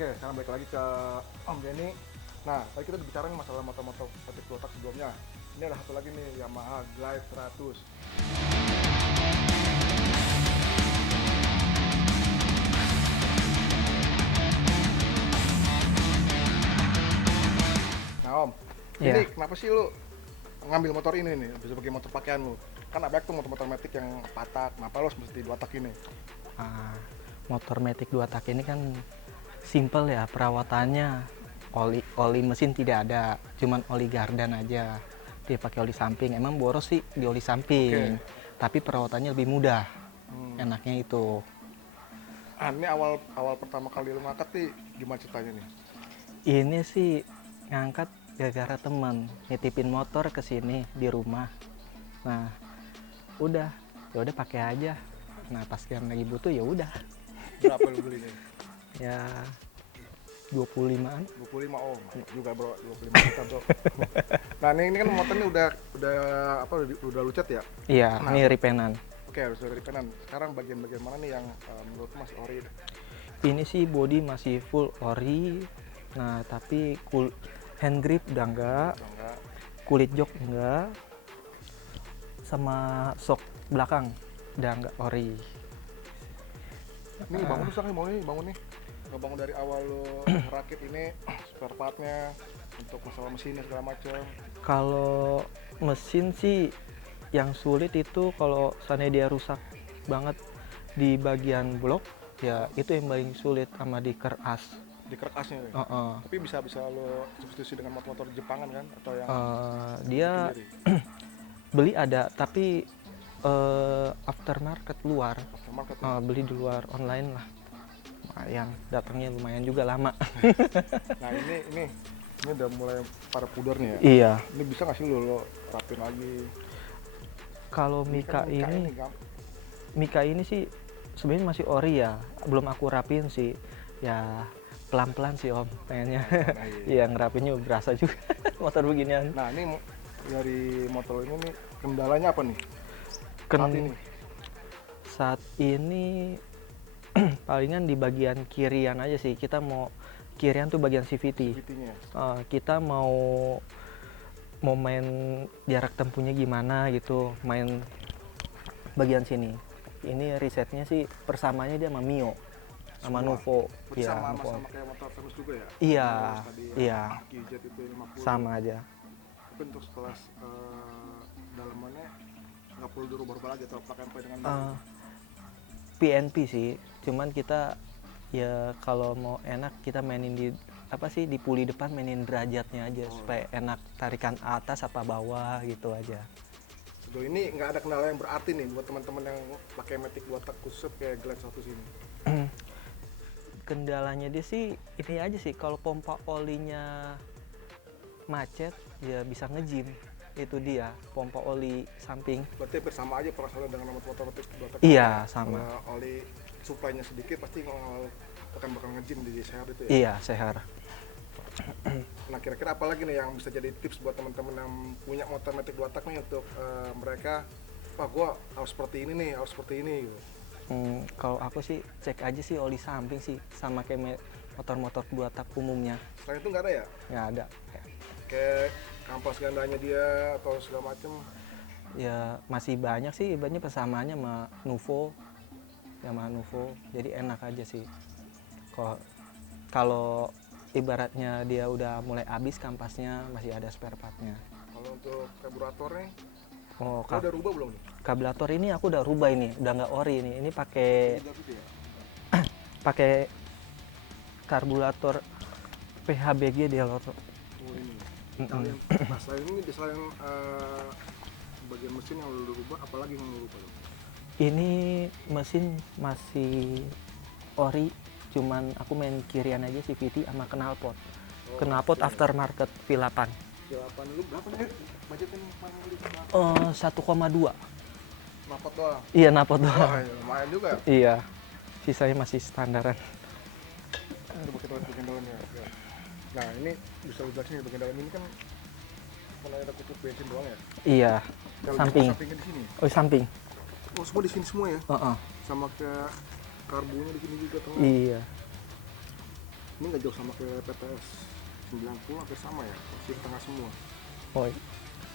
Oke, sekarang balik lagi ke Om Denny. Nah, tadi kita bicara nih masalah motor-motor metik dua tak sebelumnya. Ini ada satu lagi nih, Yamaha Glide 100. Nah Om, Iya. ini kenapa sih lu ngambil motor ini nih sebagai motor pakaian lu? Kan banyak tuh motor-motor metik yang patak, kenapa lu mesti dua tak ini? Ah, motor Matic 2 tak ini kan simple ya perawatannya. Oli mesin tidak ada, cuman oli gardan aja. Dia pakai oli samping. Emang boros sih di oli samping, tapi perawatannya lebih mudah. Enaknya itu. Ah, ini awal pertama kali lu ngangkat nih gimana ceritanya nih? Ini sih ngangkat gara-gara teman nitipin motor ke sini di rumah. Nah, ya udah pakai aja. Nah, pas yang lagi butuh ya udah. Berapa lu beli nih? Ya 25-an. 25, oh mantap juga bro, 25 juta bro. Nah ini kan motornya udah lucet ya? Iya, Nah, ini repaintan. Oke, harus dari kanan. Sekarang bagian-bagian mana nih yang menurut Mas ori? Ini sih body masih full ori. Nah, tapi hand grip udah enggak, Enggak. kulit jok enggak, sama shock belakang udah enggak ori. Ini bangun susah nih, mau nih bangun nih. Ngebangun dari awal lo rakit ini spare partnya untuk masalah mesinnya segala macam. Kalau mesin sih yang sulit itu kalau seandainya dia rusak banget di bagian blok, ya itu yang paling sulit sama di keras. Di kerasnya nih. Heeh. Tapi bisa lo substitusi dengan motor-motor Jepangan kan atau yang Dia sendiri. beli ada, tapi aftermarket luar. Aftermarket. Beli di luar online lah. Yang datangnya lumayan juga lama. Nah ini udah mulai pada pudar nih ya. Iya. Ini bisa nggak sih lo rapin lagi? Kalau Kan Mika ini sih sebenarnya masih ori ya. Belum aku rapin sih. Ya pelan-pelan sih Om pengennya. Nah, Iya, ngerapinnya berasa juga motor beginian. Nah ini dari motor ini nih kendalanya apa nih? Ken- Saat ini Saat ini palingan di bagian kirian aja sih. Kita mau kirian tuh bagian CVT. CVT-nya. Kita mau main jarak tempuhnya gimana gitu, main bagian sini. Ini risetnya sih persamanya dia sama Mio sama Nuvo. Iya, Sama kayak motor Venus juga ya? Iya, Venus tadi yang iya. KZ itu 50. Sama aja. Tapi untuk setelah dalamannya nggak perlu dirubah lagi atau pakai apa dengan PNP sih, cuman kita ya kalau mau enak kita mainin di di puli depan, mainin derajatnya aja supaya enak tarikan atas apa bawah gitu aja. Sejauh ini nggak ada kendala yang berarti nih buat teman-teman yang pakai Matic 2 tak khusus kayak Glide 100 ini. Kendalanya dia sih ini aja sih, kalau pompa olinya macet ya bisa ngejim. Itu dia, pompa oli samping. Berarti hampir sama aja perasaannya dengan motor Matic 2 tak. Iya, sama. Kalau oli supply-nya sedikit pasti bakal ngejim di seher itu ya. Iya, sehar. Nah kira-kira apa lagi nih yang bisa jadi tips buat teman-teman yang punya motor Matic 2 tak nih untuk mereka, wah gua harus seperti ini nih, harus seperti ini gitu. Kalau aku sih cek aja sih oli samping sih, sama kayak motor-motor 2 tak umumnya. Selain itu nggak ada ya? Nggak ada. Kayak kampas gandanya dia atau segala macem? Ya masih banyak sih, ibaratnya persamaannya sama Nuvo, jadi enak aja sih. Kalau ibaratnya dia udah mulai habis kampasnya, masih ada spare partnya. Kalau untuk karburatornya, Oh, udah rubah belum nih? Kabelator ini aku udah rubah, ini udah nggak ori ini pakai Gitu ya? pakai karburator PHBG dia loh. Oh ini. Nah selain ini, selain bagian mesin yang lu rubah, apalagi yang lu rubah? Ini mesin masih ori, cuman aku main kirian aja CVT sama knalpot. Knalpot aftermarket V8. V8 lu berapa nih budgetnya mana beli? 1,2. Knalpot doang? Iya, knalpot Wah doang. ya, lumayan juga. Iya, sisanya masih standaran. Coba kita lihat bagian dalamnya. Nah ini bisa lu jelasin bagian dalam ini kan ada kutub bensin doang ya? Iya, Kalau samping. sampingnya di sini. Oh, samping. Oh semua di sini semua ya? Heeh. Sama kayak karbunya di sini juga tengah. Iya. Ini nggak jauh sama kayak PTS 90 hampir sama ya, masih di tengah semua. Oh,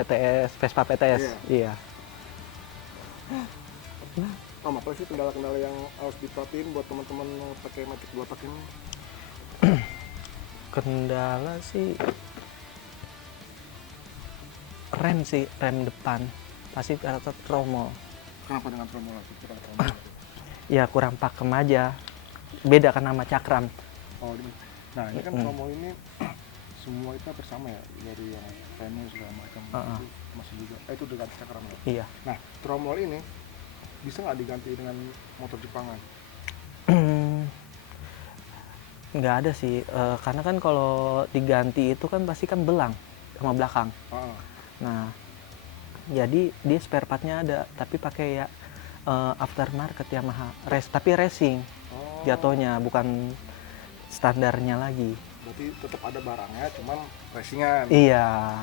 PTS, Vespa PTS. Iya. Apa sih kendala-kendala yang harus diperhatiin buat teman-teman yang pakai Matic 2 tak ini? Kendala sih rem sih, rem depan pasti rata tromol. Kenapa dengan tromol? Kurang tromol. Ya kurang pakem aja. Beda kan sama cakram. Oh, nah ini kan tromol ini semua itu hampir sama ya, dari yang remnya segala macam itu masih juga. Itu udah ganti cakram ya? Iya. Nah, tromol ini bisa nggak diganti dengan motor Jepangan? Nggak ada sih, karena kan kalau diganti itu kan pasti kan belang sama belakang. Nah, jadi dia spare partnya ada, tapi pakai ya aftermarket Yamaha, tapi racing jatuhnya, bukan standarnya lagi. Berarti tetap ada barangnya, cuman racingan. Iya.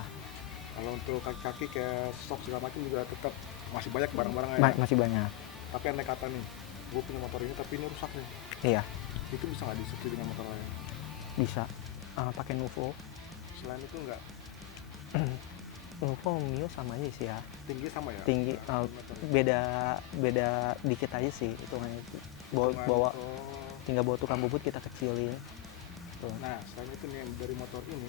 Kalau untuk kaki-kaki kayak stok segala macam juga tetap masih banyak barang-barangnya. Masih banyak. Tapi andai kata nih, gue punya motor ini tapi ini rusak nih. Iya. Itu bisa nggak disetir dengan motor lain? Bisa. Pakai Nuvo. Selain itu nggak? Nuvo Mio sama aja sih ya. Tinggi sama ya? Tinggi, beda dikit aja sih hitungannya. Bawa tinggal bawa tukang bubut kita kecilin. Tuh. Nah, selain itu nih dari motor ini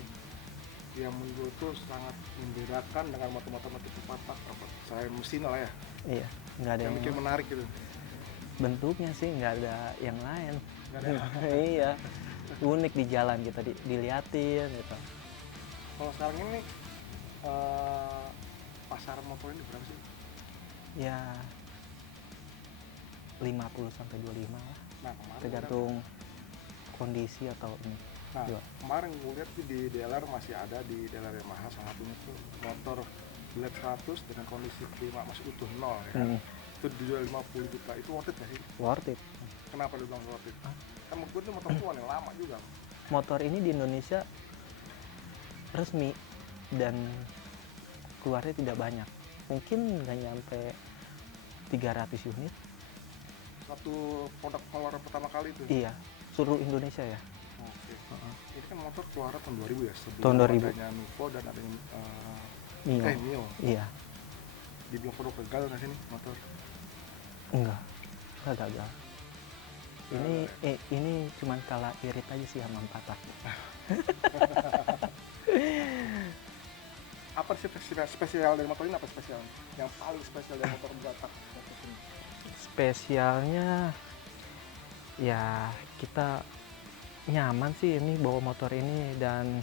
yang menurut tuh sangat membedakan dengan motor-motor Matic 4 tak, selain mesin lah ya. Iya, nggak ada yang bikin menarik gitu. Bentuknya sih nggak ada yang lain. Nggak ada. Iya, unik di jalan gitu, diliatin gitu. Kalau sekarang ini pasar motor ini berapa sih? Ya 50 sampai 25 lah. Nah, kemarin tergantung kondisi atau ini. Nah, kemarin gue lihat di DLR masih ada, di DLR Yamaha salah satunya tuh motor Black 100 dengan kondisi prima masih utuh nol ya kan. Itu dijual 50 juta. Itu worth it gak sih? Worth it. Kenapa lu bilang worth it? Kan menurut gue itu motor tua yang lama juga. Motor ini di Indonesia resmi dan keluarnya tidak banyak. Mungkin nggak nyampe 300 unit. Satu produk keluar pertama kali itu? Iya, seluruh Indonesia ya. Oke. Ini kan motor keluar tahun 2000 ya? Sebelum tahun 2000. adanya Nuvo dan adanya Mio. Mio. Iya. Dibilang produk gagal nggak sih nih motor? Enggak gagal. Ini cuman kalah irit aja sih sama Patak. Apa sih spesial dari motor ini? Apa spesial? Yang paling spesial dari motor Batak? Spesialnya ya kita nyaman sih ini bawa motor ini, dan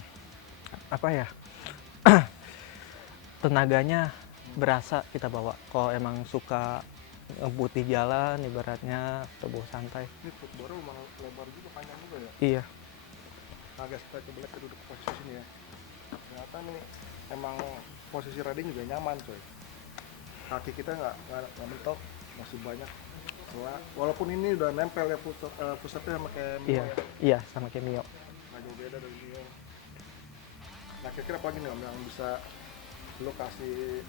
apa ya, tenaganya berasa kita bawa. Kalau emang suka ngebut di jalan ibaratnya atau bawa santai. Ini footboardnya lumayan lebar juga, panjang juga ya? Iya. Agak supaya coba lihat duduk posisi sini ya. Ternyata nih emang posisi riding juga nyaman coy. Kaki kita nggak mentok, masih banyak celah. Walaupun ini udah nempel ya pusatnya sama kayak Mio Iya. ya. Iya, sama kayak Mio. Nggak jauh beda dari Mio. Nah, kira-kira apa lagi nih Om yang bisa lu kasih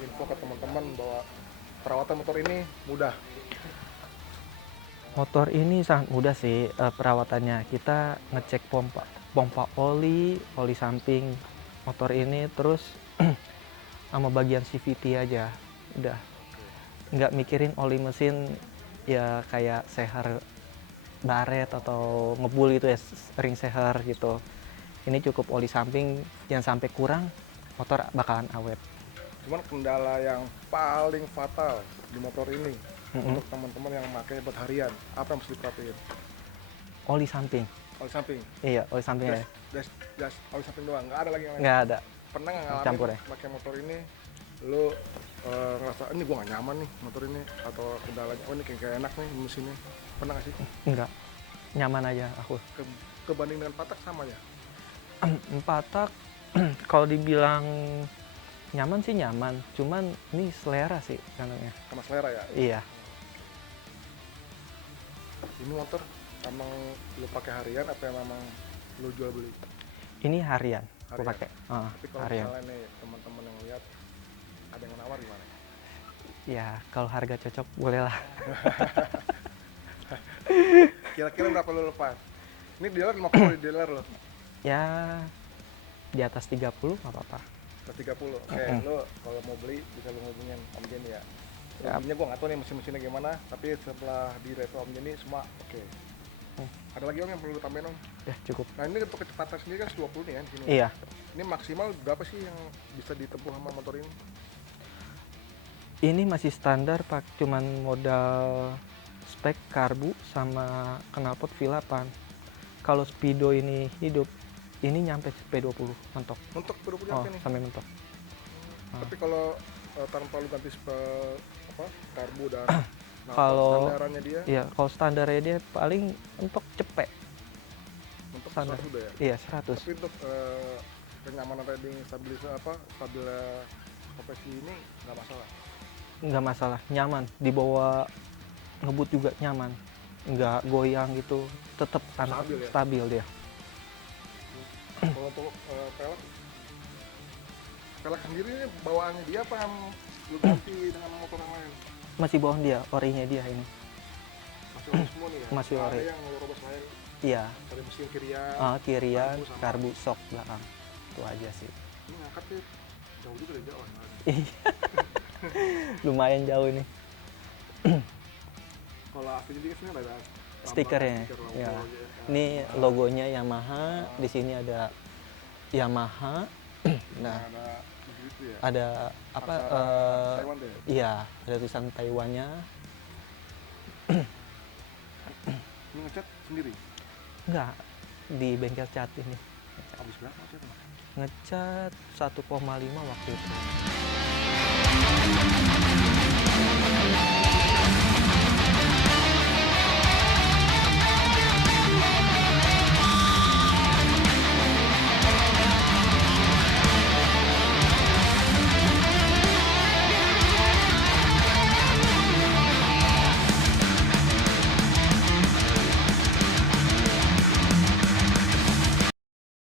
info ke teman-teman bahwa perawatan motor ini mudah? Motor ini sangat mudah sih perawatannya. Kita ngecek pompa oli samping motor ini, terus sama bagian CVT aja. Udah. Nggak mikirin oli mesin ya kayak seher baret atau ngebul gitu ya, ring seher gitu. Ini cukup oli samping, jangan sampai kurang, motor bakalan awet. Cuman kendala yang paling fatal di motor ini untuk teman-teman yang makanya buat harian, apa yang mesti diperhatiin? Oli samping. Oli samping? Iya, oli samping ya. Gas oli samping doang, nggak ada lagi yang lain? Nggak ada. Pernah nggak ngalamin campur ya? pakai motor ini, lu ngerasa ini gua nggak nyaman nih motor ini, atau kendalanya, oh ini kayak enak nih mesinnya, pernah nggak sih? Enggak, nyaman aja aku. Kebanding dengan Patak sama ya? Patak kalau dibilang nyaman sih nyaman, cuman ini selera sih kanannya. Sama selera ya? Iya. Ini motor emang lu pakai harian apa yang memang lu jual beli? Ini harian, aku pakai. Tapi kalau Harian. misalnya nih teman-teman yang lihat ada yang nawar gimana? Ya kalau harga cocok boleh lah. Kira-kira berapa lu lepas? Ini dealer 50 di dealer loh. Ya di atas 30 nggak apa-apa. Ke 30. Oke, lo kalau mau beli bisa lo hubungin Om Jenny ya. Yap. Sebelumnya gue nggak tahu nih mesin-mesinnya gimana, tapi setelah di review Om Jenny semua oke. Ada lagi Om yang perlu tambahin Om? Ya cukup. Nah ini untuk kecepatan sendiri kan 120 nih kan di sini. Iya. Ini maksimal berapa sih yang bisa ditempuh sama motor ini? Ini masih standar pak, cuman modal spek karbu sama knalpot V8. Kalau speedo ini hidup, ini nyampe P20 mentok. Untuk Oh, berapa nih? sampai mentok. Tapi kalau tanpa lu ganti karbu dan Kalau- standarannya dia Iya, kalau standarnya dia paling mentok cepet. untuk standar. 100 udah ya. Iya, 100. Tapi untuk kenyamanan riding stabil kompresi ini nggak masalah. Nggak masalah, nyaman. Dibawa ngebut juga nyaman. Nggak goyang gitu, tetap Stabil ya? stabil dia. Kalau untuk pelek sendiri ini bawaannya dia apa yang lu ganti dengan motor yang lain? Masih bawaan dia, orinya dia ini. Masih ori semua nih ya? Masih Nggak ori. ada yang lu robos lain Iya, dari mesin kirian. kirian, karbu sama- karbu sok belakang. Itu aja sih. Ini ngangkat sih jauh juga dari Jawa. Lumayan jauh nih. Kalau aslinya dia sini ada Stikernya, stiker logo ya. aja ya. Ini logonya Yamaha, di sini ada Yamaha. Nah, ada gitu ya. ada apa? Aksara Taiwan deh. Iya, ada tulisan Taiwannya. Ini ngecat sendiri. Enggak, di bengkel cat ini. Habis berapa catnya? Ngecat 1,5 waktu itu.